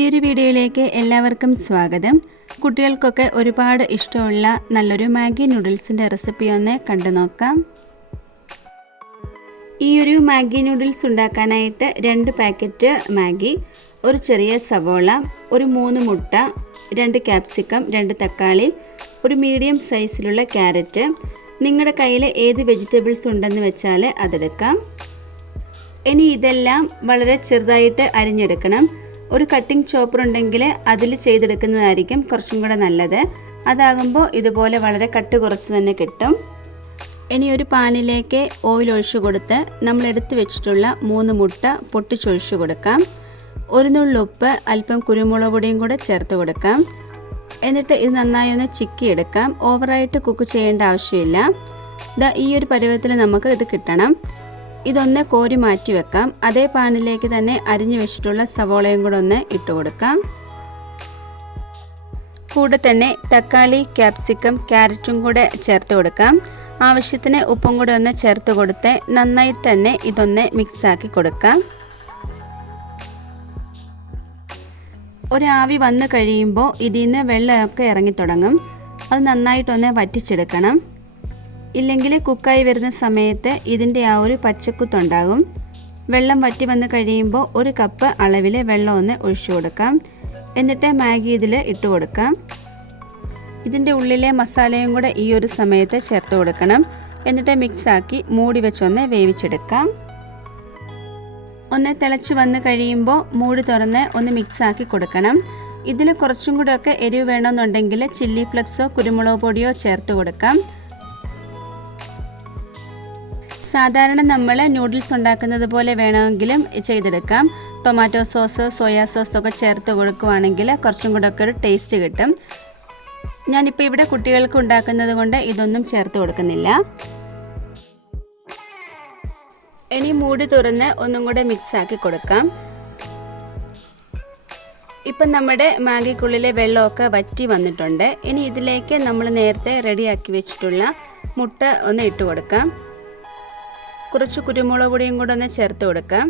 പുതിയൊരു വീഡിയോയിലേക്ക് എല്ലാവർക്കും സ്വാഗതം. കുട്ടികൾക്കൊക്കെ ഒരുപാട് ഇഷ്ടമുള്ള നല്ലൊരു മാഗി നൂഡിൽസിൻ്റെ റെസിപ്പി ഒന്ന് കണ്ടു നോക്കാം. ഈ ഒരു മാഗി നൂഡിൽസ് ഉണ്ടാക്കാനായിട്ട് 2 പാക്കറ്റ് മാഗി, ഒരു ചെറിയ സവോള, ഒരു 3 മുട്ട, 2 ക്യാപ്സിക്കം, 2 തക്കാളി, ഒരു മീഡിയം സൈസിലുള്ള ക്യാരറ്റ്, നിങ്ങളുടെ കയ്യിൽ ഏത് വെജിറ്റബിൾസ് ഉണ്ടെന്ന് വെച്ചാൽ അതെടുക്കാം. ഇനി ഇതെല്ലാം വളരെ ചെറുതായിട്ട് അരിഞ്ഞെടുക്കണം. ഒരു കട്ടിംഗ് ചോപ്പർ ഉണ്ടെങ്കിൽ അതിൽ ചെയ്തെടുക്കുന്നതായിരിക്കും കുറച്ചും കൂടെ നല്ലത്. അതാകുമ്പോൾ ഇതുപോലെ വളരെ കട്ട് കുറച്ച് തന്നെ കിട്ടും. ഇനി ഒരു പാനിലേക്ക് ഓയിൽ ഒഴിച്ചു കൊടുത്ത് നമ്മൾ എടുത്തു വെച്ചിട്ടുള്ള 3 മുട്ട പൊട്ടിച്ചൊഴിച്ചു കൊടുക്കാം. ഒരു നുള്ളി ഉപ്പ്, അല്പം കുരുമുളക് പൊടിയും കൂടെ ചേർത്ത് കൊടുക്കാം. എന്നിട്ട് ഇത് നന്നായി ഒന്ന് ചിക്കിയെടുക്കാം. ഓവറായിട്ട് കുക്ക് ചെയ്യേണ്ട ആവശ്യമില്ല. ഈ ഒരു പരുവത്തിൽ നമുക്ക് ഇത് കിട്ടണം. ഇതൊന്ന് കോരി മാറ്റി വെക്കാം. അതേ പാനിലേക്ക് തന്നെ അരിഞ്ഞു വെച്ചിട്ടുള്ള സവോളയും കൂടെ ഒന്ന് ഇട്ട് കൊടുക്കാം. കൂടെ തന്നെ തക്കാളി, ക്യാപ്സിക്കം, ക്യാരറ്റും കൂടെ ചേർത്ത് കൊടുക്കാം. ആവശ്യത്തിന് ഉപ്പും കൂടെ ഒന്ന് ചേർത്ത് കൊടുത്ത് നന്നായി തന്നെ ഇതൊന്ന് മിക്സാക്കി കൊടുക്കാം. ഒരാവി വന്നു കഴിയുമ്പോൾ ഇതിൽ നിന്ന് വെള്ളമൊക്കെ ഇറങ്ങി തുടങ്ങും. അത് നന്നായിട്ടൊന്ന് വറ്റിച്ചെടുക്കണം. ഇല്ലെങ്കിൽ കുക്കായി വരുന്ന സമയത്ത് ഇതിൻ്റെ ആ ഒരു പച്ചക്കുത്തുണ്ടാകും. വെള്ളം വറ്റി വന്ന് കഴിയുമ്പോൾ 1 കപ്പ് അളവിൽ വെള്ളം ഒന്ന് ഒഴിച്ചു കൊടുക്കാം. എന്നിട്ട് മാഗി ഇതിൽ ഇട്ട് കൊടുക്കാം. ഇതിൻ്റെ ഉള്ളിലെ മസാലയും കൂടെ ഈ ഒരു സമയത്ത് ചേർത്ത് കൊടുക്കണം. എന്നിട്ട് മിക്സാക്കി മൂടി വെച്ചൊന്ന് വേവിച്ചെടുക്കാം. ഒന്ന് തിളച്ച് വന്ന് കഴിയുമ്പോൾ മൂടി തുറന്ന് ഒന്ന് മിക്സാക്കി കൊടുക്കണം. ഇതിൽ കുറച്ചും കൂടെയൊക്കെ എരിവ് വേണമെന്നുണ്ടെങ്കിൽ ചില്ലി ഫ്ലെക്സോ കുരുമുളക് പൊടിയോ ചേർത്ത് കൊടുക്കാം. സാധാരണ നമ്മൾ നൂഡിൽസ് ഉണ്ടാക്കുന്നത് പോലെ വേണമെങ്കിലും ചെയ്തെടുക്കാം. ടൊമാറ്റോ സോസ്, സോയാ സോസ് ഒക്കെ ചേർത്ത് കൊടുക്കുകയാണെങ്കിൽ കുറച്ചും കൂടെ ഒക്കെ ഒരു ടേസ്റ്റ് കിട്ടും. ഞാനിപ്പോൾ ഇവിടെ കുട്ടികൾക്ക് ഉണ്ടാക്കുന്നത് കൊണ്ട് ഇതൊന്നും ചേർത്ത് കൊടുക്കുന്നില്ല. ഇനി മൂടി തുറന്ന് ഒന്നും കൂടെ മിക്സാക്കി കൊടുക്കാം. ഇപ്പം നമ്മുടെ മാഗിക്കുള്ളിലെ വെള്ളമൊക്കെ വറ്റി വന്നിട്ടുണ്ട്. ഇനി ഇതിലേക്ക് നമ്മൾ നേരത്തെ റെഡിയാക്കി വെച്ചിട്ടുള്ള മുട്ട ഒന്ന് ഇട്ട് കൊടുക്കാം. കുറച്ച് കുരുമുളക് പൊടിയും കൂടെ ഒന്ന് ചേർത്ത് കൊടുക്കാം.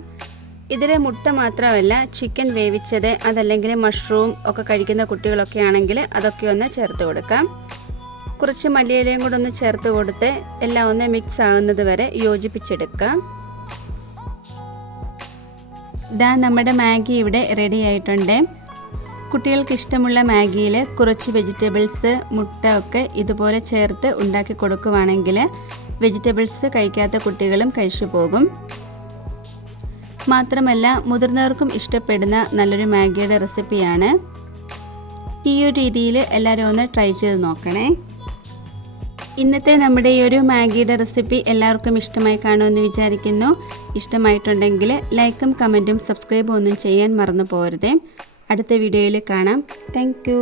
ഇതിലെ മുട്ട മാത്രമല്ല, ചിക്കൻ വേവിച്ചത്, അതല്ലെങ്കിൽ മഷ്റൂം ഒക്കെ കഴിക്കുന്ന കുട്ടികളൊക്കെ ആണെങ്കിൽ അതൊക്കെ ഒന്ന് ചേർത്ത് കൊടുക്കാം. കുറച്ച് മല്ലിയിലയും കൂടെ ഒന്ന് ചേർത്ത് കൊടുത്ത് എല്ലാം ഒന്ന് മിക്സ് ആകുന്നത് വരെ യോജിപ്പിച്ചെടുക്കാം. നമ്മുടെ മാഗി ഇവിടെ റെഡി ആയിട്ടുണ്ട്. കുട്ടികൾക്ക് ഇഷ്ടമുള്ള മാഗിയിൽ കുറച്ച് വെജിറ്റബിൾസ്, മുട്ട ഒക്കെ ഇതുപോലെ ചേർത്ത് ഉണ്ടാക്കി കൊടുക്കുവാണെങ്കിൽ വെജിറ്റബിൾസ് കഴിക്കാത്ത കുട്ടികളും കഴിച്ചു പോകും. മാത്രമല്ല മുതിർന്നവർക്കും ഇഷ്ടപ്പെടുന്ന നല്ലൊരു മാഗിയുടെ റെസിപ്പിയാണ്. ഈ ഒരു രീതിയിൽ എല്ലാവരും ഒന്ന് ട്രൈ ചെയ്ത് നോക്കണേ. ഇന്നത്തെ നമ്മുടെ ഈ ഒരു മാഗിയുടെ റെസിപ്പി എല്ലാവർക്കും ഇഷ്ടമായി കാണുമെന്ന് വിചാരിക്കുന്നു. ഇഷ്ടമായിട്ടുണ്ടെങ്കിൽ ലൈക്കും കമൻറ്റും സബ്സ്ക്രൈബും ഒന്നും ചെയ്യാൻ മറന്നു പോകരുതേ. അടുത്ത വീഡിയോയിൽ കാണാം. താങ്ക്